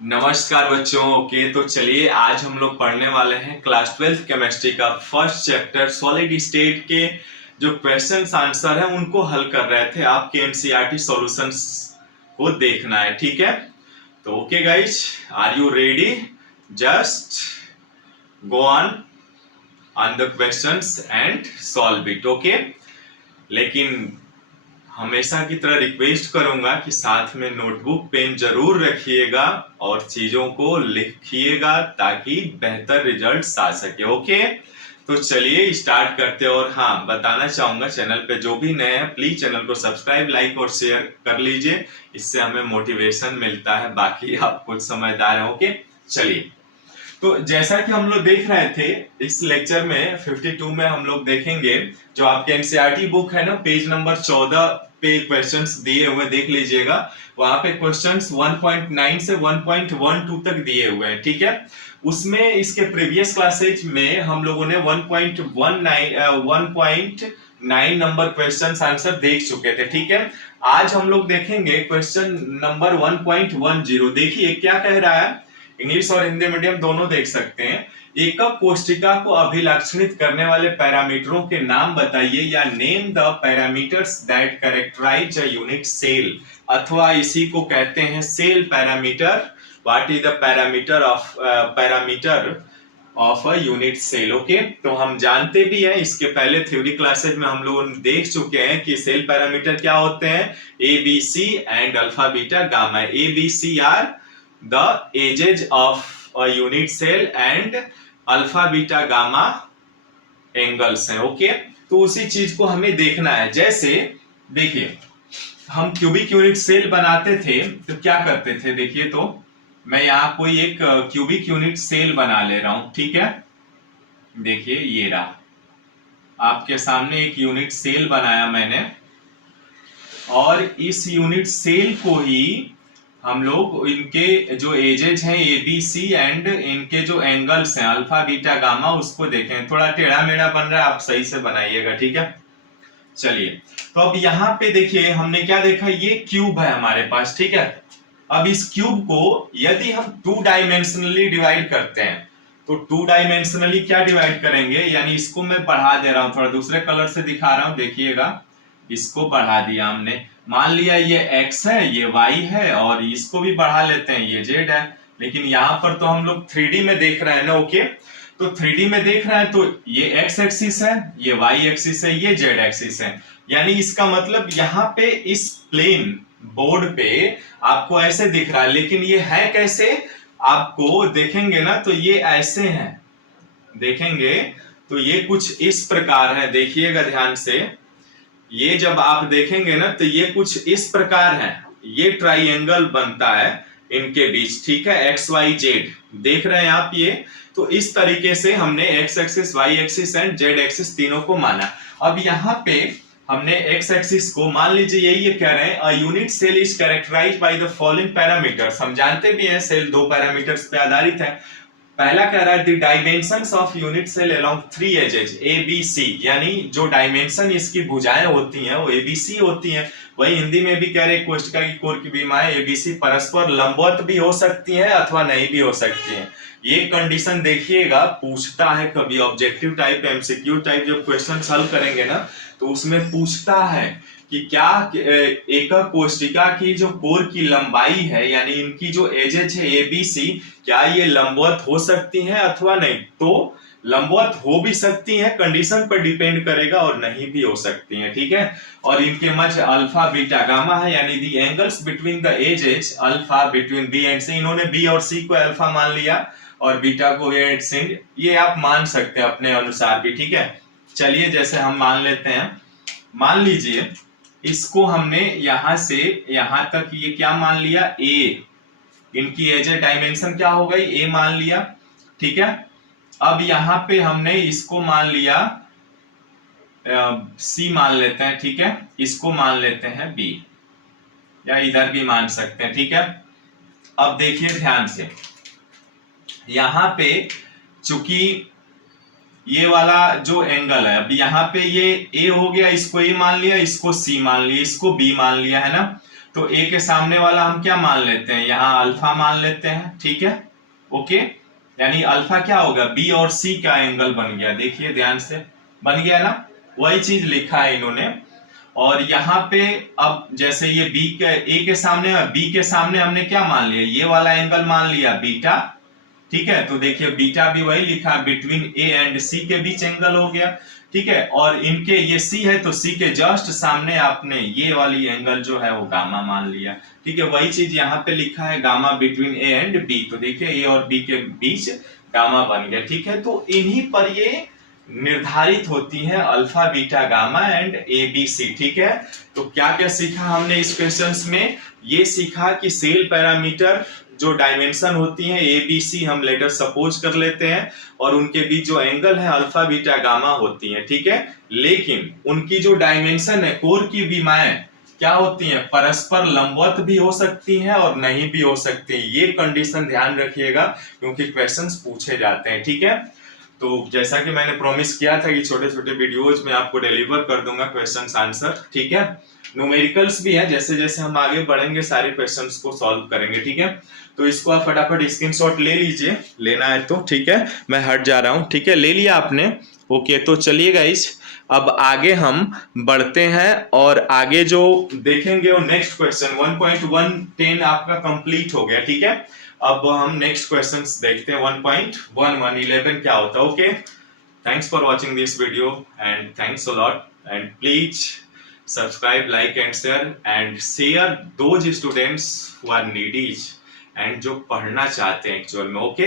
नमस्कार बच्चों। ओके, तो चलिए आज हम लोग पढ़ने वाले हैं क्लास 12th केमिस्ट्री का फर्स्ट चैप्टर सॉलिड स्टेट के जो क्वेश्चंस आंसर है उनको हल कर रहे थे। आपके एनसीईआरटी सॉल्यूशंस को देखना है, ठीक है। तो okay guys, are you ready? Just go on the questions and solve it. Okay, लेकिन हमेशा की तरह रिक्वेस्ट करूंगा कि साथ में नोटबुक पेन जरूर रखिएगा और चीजों को लिखिएगा ताकि बेहतर रिजल्ट्स आ सके। ओके, तो चलिए स्टार्ट करते हैं। और हाँ, बताना चाहूंगा चैनल पे जो भी नए हैं प्लीज चैनल को सब्सक्राइब, लाइक और शेयर कर लीजिए, इससे हमें मोटिवेशन मिलता है। बाकी आप कुछ समझदार हैं। ओके, चलिए। तो जैसा कि हम लोग देख रहे थे इस लेक्चर में 52 में हम लोग देखेंगे जो आपके एनसीईआरटी बुक है ना, पेज नंबर 14 पे क्वेश्चंस दिए हुए देख लीजिएगा। वहां पे क्वेश्चंस 1.9 से 1.12 तक दिए हुए हैं, ठीक है। उसमें इसके प्रीवियस क्लासेज में हम लोगों ने 1.9 नंबर क्वेश्चंस आंसर देख चुके थे, ठीक है। आज हम लोग देखेंगे क्वेश्चन नंबर 1.10। देखिए क्या कह रहा है, इंग्लिश और हिंदी मीडियम दोनों देख सकते हैं। एकक कोष्टिका को अभिलक्षणित करने वाले पैरामीटरों के नाम बताइए, या name the parameters that characterize a unit cell, अथवा इसी को कहते हैं cell parameter. What is the parameter of a unit cell. Okay, तो हम जानते भी हैं, इसके पहले थ्योरी क्लासेज में हम लोग देख चुके हैं कि सेल पैरामीटर क्या होते हैं। A B C and alpha beta gamma. A B C are the ages of a unit cell and alpha beta gamma angles हैं। ओके, तो उसी चीज को हमें देखना है। जैसे देखिए, हम क्यूबिक यूनिट सेल बनाते थे तो क्या करते थे, देखिए। तो मैं यहाँ कोई एक क्यूबिक यूनिट सेल बना ले रहा हूं, ठीक है। देखिए ये रहा, आपके सामने एक यूनिट सेल बनाया मैंने, और इस यूनिट सेल को ही हम लोग इनके जो एजेज हैं ए बी सी एंड इनके जो एंगल्स हैं अल्फा बीटा गामा उसको देखें। थोड़ा टेढ़ा मेढ़ा बन रहा है, आप सही से बनाइएगा, ठीक है। चलिए, तो अब यहाँ पे देखिए हमने क्या देखा, ये क्यूब है हमारे पास, ठीक है। अब इस क्यूब को यदि हम 2 डायमेंशनली डिवाइड करते हैं तो 2 डायमेंशनली क्या डिवाइड करेंगे, यानी इसको मैं बढ़ा दे रहा हूं, थोड़ा दूसरे कलर से दिखा रहा हूं, देखिएगा। इसको बढ़ा दिया हमने, मान लिया ये x है, ये y है, और इसको भी बढ़ा लेते हैं, ये z है। लेकिन यहाँ पर तो हम लोग 3D में देख रहे हैं ना। ओके, तो 3D में देख रहे हैं तो ये x एक्सिस है, ये y एक्सिस है, ये z एक्सिस है। यानी इसका मतलब यहाँ पे इस प्लेन बोर्ड पे आपको ऐसे दिख रहा है, लेकिन ये है कैसे, आपको देखेंगे ना तो ये ऐसे हैं, देखेंगे तो ये कुछ इस प्रकार है। देखिएगा ध्यान से, ये जब आप देखेंगे ना तो ये कुछ इस प्रकार है, ये ट्राइएंगल बनता है इनके बीच, ठीक है। एक्स वाई जेड देख रहे हैं आप ये। तो इस तरीके से हमने X axis, Y axis and Z axis तीनों को माना। अब यहाँ पे हमने एक्स एक्सिस को मान लीजिए यही ये कह रहे हैं, a unit cell is characterised by the following parameters. हम जानते भी हैं सेल 2 पैरामीटर्स पे आधारित है। पहला कह रहा है the dimensions of unit cell along 3 axes A B C, यानी जो डायमेंशन इसकी भुजाएं होती हैं वो एबीसी होती हैं। वही हिंदी में भी कह रहे कोष्ठिका की कोर की बीमाएं एबीसी परस्पर लंबवत भी हो सकती हैं अथवा नहीं भी हो सकती हैं। ये कंडीशन देखिएगा, पूछता है कभी ऑब्जेक्टिव टाइप एमसीक्यू टाइप जब क्वेश्चन सॉल्व करेंगे ना तो उसमें पूछता है कि क्या एकक कोष्ठिका की जो कोर की लंबाई है, यानी इनकी जो एजेज है ए बी सी, क्या ये लंबवत हो सकती हैं अथवा नहीं। तो लंबवत हो भी सकती हैं, कंडीशन पर डिपेंड करेगा, और नहीं भी हो सकती हैं, ठीक है। और इनके मध्य अल्फा बीटा गामा है, यानी the angles between the edges alpha between B and C. इन्होंने बी और सी को अल्फा मान लिया और बीटा को ए एंड सी, ये आप मान सकते हैं अपने अनुसार भी, ठीक है। चलिए जैसे हम मान लेते हैं, मान लीजिए इसको हमने यहां से यहां तक ये क्या मान लिया, ए, इनकी एजेड डायमेंशन क्या हो गई, ए मान लिया, ठीक है। अब यहां पे हमने इसको मान लिया सी मान लेते हैं, ठीक है। इसको मान लेते हैं बी, या इधर भी मान सकते हैं, ठीक है। अब देखिए ध्यान से, यहां पे चूंकि ये वाला जो एंगल है, अब यहाँ पे ये ए हो गया, इसको ए मान लिया, इसको सी मान लिया, इसको बी मान लिया, है ना। तो ए के सामने वाला हम क्या मान लेते हैं, यहाँ अल्फा मान लेते हैं, ठीक है, ओके। यानी अल्फा क्या होगा, बी और सी का एंगल बन गया, देखिए ध्यान से, बन गया ना, वही चीज लिखा है इन्होंने। और यहाँ पे अब जैसे ये बी के ए के सामने, बी के सामने हमने क्या मान लिया, ये वाला एंगल मान लिया बीटा, ठीक है। तो देखिए बीटा भी वही लिखा है, बिटवीन ए एंड सी के बीच एंगल हो गया, ठीक है। और इनके ये सी है तो सी के जस्ट सामने आपने ये वाली एंगल जो है वो गामा मान लिया, ठीक है। वही चीज यहाँ पे लिखा है, gamma between A and B, तो देखिए ए और बी के बीच गामा बन गया, ठीक है। तो इन्हीं पर ये निर्धारित होती है alpha beta gamma and A B C, ठीक है। तो क्या क्या सीखा हमने इस क्वेश्चंस में, ये सीखा कि सेल पैरामीटर जो डायमेंशन होती है ए बी सी हम लेटर सपोज कर लेते हैं, और उनके बीच जो एंगल है अल्फा बीटा गामा होती है, ठीक है। लेकिन उनकी जो डायमेंशन है, कोर की विमाएं क्या होती हैं, परस्पर लंबवत भी हो सकती हैं और नहीं भी हो सकती हैं, ये कंडीशन ध्यान रखिएगा क्योंकि क्वेश्चंस पूछे जाते हैं, ठीक है। तो जैसा कि मैंने प्रॉमिस किया था कि छोटे छोटे वीडियोज में आपको डिलीवर कर दूंगा क्वेश्चंस आंसर, ठीक है। न्यूमेरिकल्स भी है, जैसे जैसे हम आगे बढ़ेंगे सारे क्वेश्चंस को सॉल्व करेंगे, ठीक है। तो इसको आप फटाफट स्क्रीनशॉट ले लीजिए, लेना है तो, ठीक है। मैं हट जा रहा हूँ, ठीक है, ले लिया आपने, ओके। तो चलिए गाइस, अब आगे हम बढ़ते हैं और आगे जो देखेंगे वो नेक्स्ट क्वेश्चन 1.110 आपका कंप्लीट हो गया, ठीक है। अब हम नेक्स्ट क्वेश्चंस देखते हैं 1.1111 क्या होता है, okay. Thanks for watching this video and thanks a lot, and please subscribe, like and share those students who are needy and जो पढ़ना चाहते हैं एक्चुअल में, ओके।